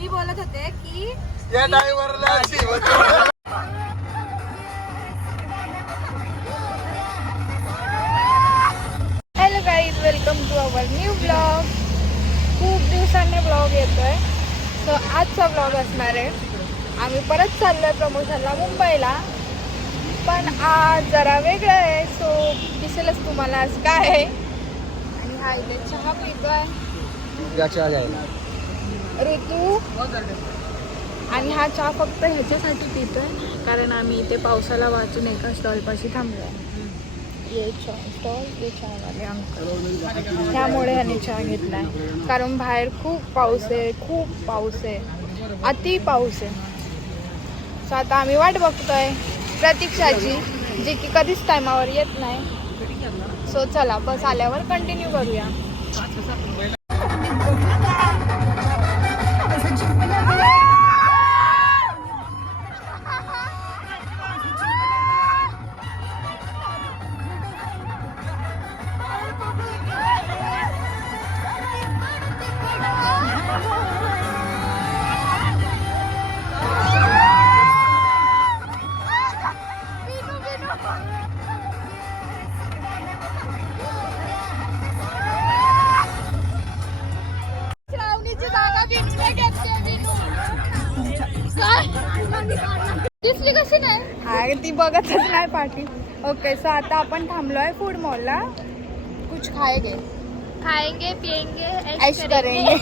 मी बोलत होते की या ड्रायव्हरला hello guys, welcome to our new blog. खूप दिवसांनी ब्लॉग येतोय. सो आजचा ब्लॉग असणार आहे. आम्ही परत चाललोय प्रमोशनला मुंबईला, पण आज जरा वेगळं आहे. सो दिसेलच तुम्हाला आज काय आहे. आणि हा इथे चहा पितोय ऋतू, आणि हा चहा फक्त ह्याच्यासाठी पितोय कारण आम्ही इथे पावसाला वाचून एका स्टॉलपाशी थांबलो आहे. ये स्टॉल, ये चहावाले अंकल, त्यामुळे ह्याने चहा घेतलाय. कारण बाहेर खूप पाऊस आहे, खूप पाऊस आहे, अति पाऊस आहे. सो आता आम्ही वाट बघतोय प्रतीक्षाची, जी की कधीच टायमावर येत नाही. सो चला, बस आल्यावर कंटिन्यू करूया. दिसली कशी नाही? हा, ती बघतच नाही पाठी. ओके, सो आता आपण थांबलोय फूड मॉलला. कुछ खाएंगे, पिएंगे, ऐश करेंगे.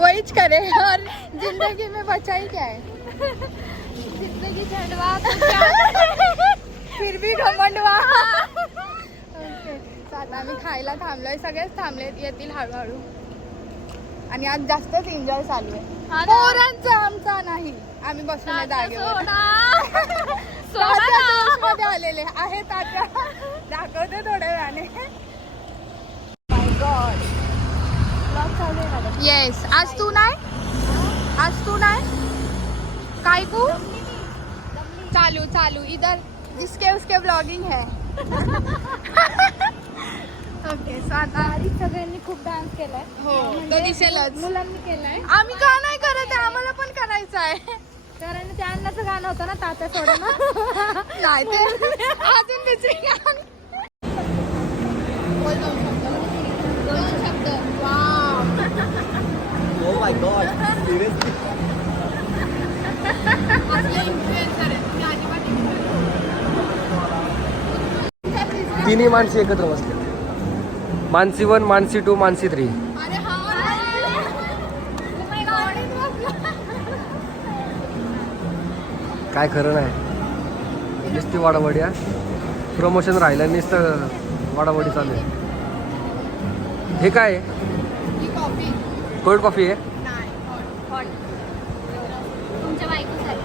वहीच करे और जिंदगी में बचा ही क्या है. जिंदगी झंडवा फिर भी घमंडवा. ओके, सो आता आम्ही खायला थांबलोय. सगळेच थांबलेत, येतील हळूहळू. आणि आज जास्तच एन्जॉय चालू आहे. पोरांचा आमचा नाही, आम्ही बसून जागेवर मध्ये आलेले आहेत. आता दाखवते थोड्या वेळाने. येस, आज तू नाही काय तू चालू इधर जिसके उसके ब्लॉगिंग है. ओके, सो आता सगळ्यांनी खूप डान्स केलाय. हो, तो दिसेलच. मुलांनी केलाय. आम्ही का नाही करत आहे, आम्हाला पण करायचं आहे. कारण त्या अन्नाचं गाणं होतं ना, तात्या सोडा ना. नाही ते अजून दुसरी गाणं. बोल दोन शब्द. Wow, oh my God, seriously आपले इन्फ्लुएन्सर आहेत. मी अजिबात तिन्ही माणसे एकत्र बसले. मानसी 1, मानसी 2, मानसी 3. अरे हा, काय खरं नाही. नुसती वाडावडी. प्रमोशन राहिलं, नुसतं वाडावडी चालू आहे. हे काय आहे? ही कॉफी कोल्ड कॉफी आहे. नाही, हॉट. तुमच्या बायकोसाठी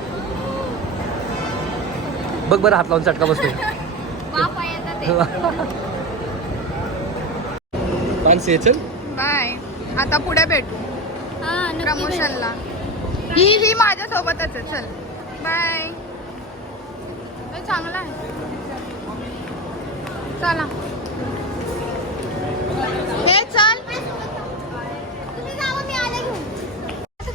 बघ बरं, हात लावून चटका बसतोय. वाफ येतात ते. मानसी चल बाय, आता पुढे भेटू प्रमोशनला. ही माझ्या सोबतच आहे. चल बाय. चांगला आहे, चला. हे चल,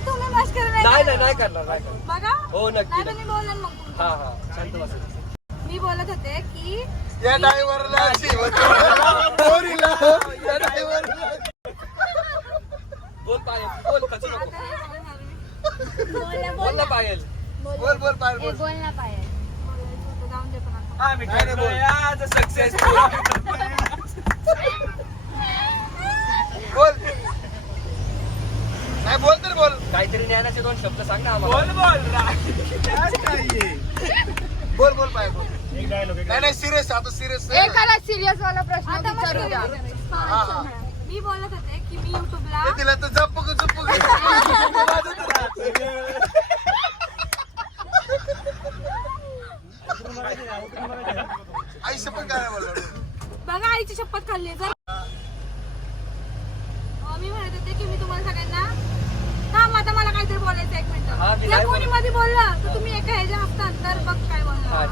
तुम्ही मस्करी नाही करणार. बघा. हो, नक्की. तुम्ही बोला मग. हा शांत बस. मी बोलत होते की या ड्रायव्हरला बोल पायल, बोल कचू नको. बोल ना पायल, बोल पायल, बोल ना पायल. जाऊन दे पण आता. आम्ही ठरलोय आज सक्सेसफुल. बोल, नाही बोल तर बोल. काहीतरी ज्ञानाचे 2 शब्द सांग ना आम्हाला. बोल पायल, बोल. नाही सिरियस, आता सिरियस. एकाला सिरियस वाला प्रश्न विचारू द्या. मी बोलत होते की मी युट्यूबला तिला तर जप आईशी पण काय बोललो. बघा, आईची शपथ खाल्ली. जर मी म्हणत होते की मी तुम्हाला सगळ्यांना थांब, आता मला काहीतरी बोलायचं. 1 मिनिट. जर कोणी मध्ये बोललं तर तुम्ही एका ह्याच्या असतात तर बघ काय बोलणार.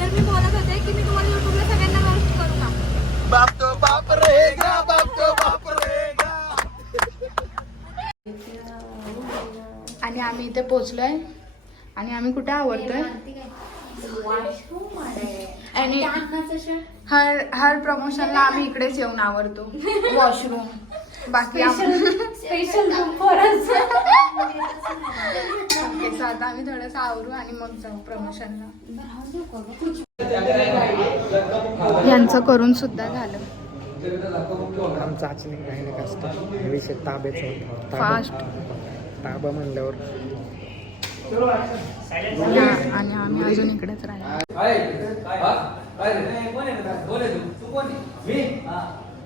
तर मी बोलत होते की मी तुम्हाला युट्यूबला सगळ्यांना रोस्ट करू का. बाप तो बाप रहेगा, बाप तो बाप रहेगा. आणि आम्ही इथे पोहोचलोय आणि आम्ही कुठे आवडतोय आणि हर प्रमोशनला आम्ही इकडेच येऊन आवडतो वॉशरूम. बाकी स्पेशल रूम फॉर अस. आता आम्ही थोडंसं आवरू आणि मग जाऊ प्रमोशनला. यांचं करून सुद्धा झालं. आमचं अचानक राहिलं का असतं विषय ताब्याचा होता. फास्ट ताबा म्हणल्यावर आणि आम्ही अजून इकडेच राहिलो.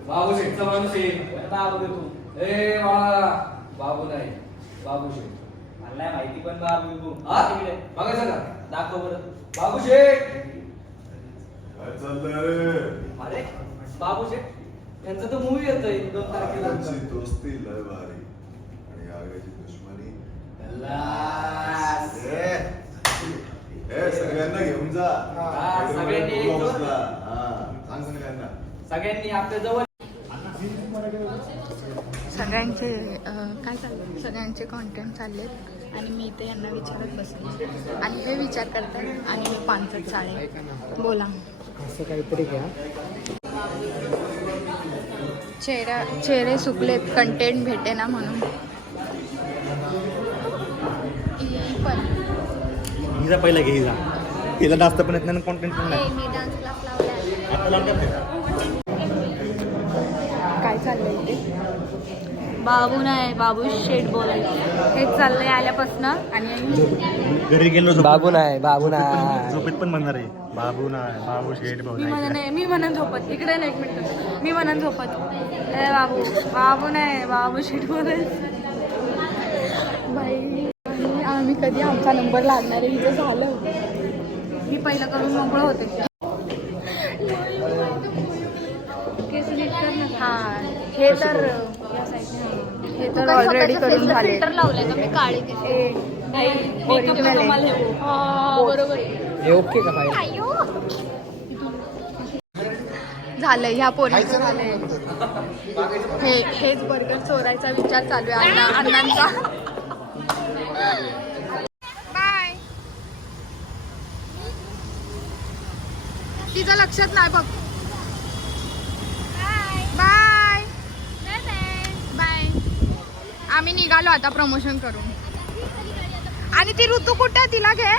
बाबू शेठचा माणूस आहे. बाबू नाही, बाबू शेठ. मला माहिती पण बाबू बघायचं का? दाखव बरं. बाबू शेठ. काय चाललंय रे? अरे बाबू शेठ यांचा तो मूवी येतोय 2 तारखेला. आगाची दोस्ती लय भारी आणि आगाची दुश्मनी ए सगळ्यांना घेऊन जा. सगळ्यांनी सांग सगळ्यांना. सगळ्यांनी आपल्या जवळ सगळ्यांचे काय चाललं, सगळ्यांचे कॉन्टेंट चाललेत आणि मी इथे यांना विचारत बसले आणि हे विचार करतात आणि मी पानसट साडे. बोला. असं काहीतरी घ्या. चेहरे सुकलेत, कंटेंट भेटे ना म्हणून. पण हिजा पहिला घे हिजा. हिला जास्त पण येत नाही कॉन्टेंट पण नाही. मी डान्स क्लास लावलाय. आता लावून टाकते. काय चाललंय इथे? बाबू नाही, बाबू शेठ बोलायचं. हेच चाललंय आल्यापासून आणि घरी गेलो बाबू नाही, बाबू नाही. झोपेत पण म्हणणार आहे बाबू नाही, बाबू शेठ भाऊ नाही. मी म्हणून झोपत. इकडे ना 1 मिनिट. मी म्हणून झोपत. ए बाबू, बाबू नाही, बाबू शेठ बोलायचं. बाई आम्ही कधी आमचा नंबर लागणार आहे हिचं झालं. मी पहिलं करून मोकळं होते. केस नीट कर ना. हा हे तर ऑलरेडी करून झाले. फिल्टर लावलंय का मी काळी दिसते. ओरिजिनल आहे. बरोबर. हे ओके का बाहेर? झालंय ह्या पोरीचं झालंय. हेच बर्गर चोरायचा विचार चालू आहे अण्णांचा. बाय. तिचं लक्षात नाही बघ. Bye bye. आम्ही निघालो आता प्रमोशन करून. आणि ती ऋतू कुठे? तिला घे.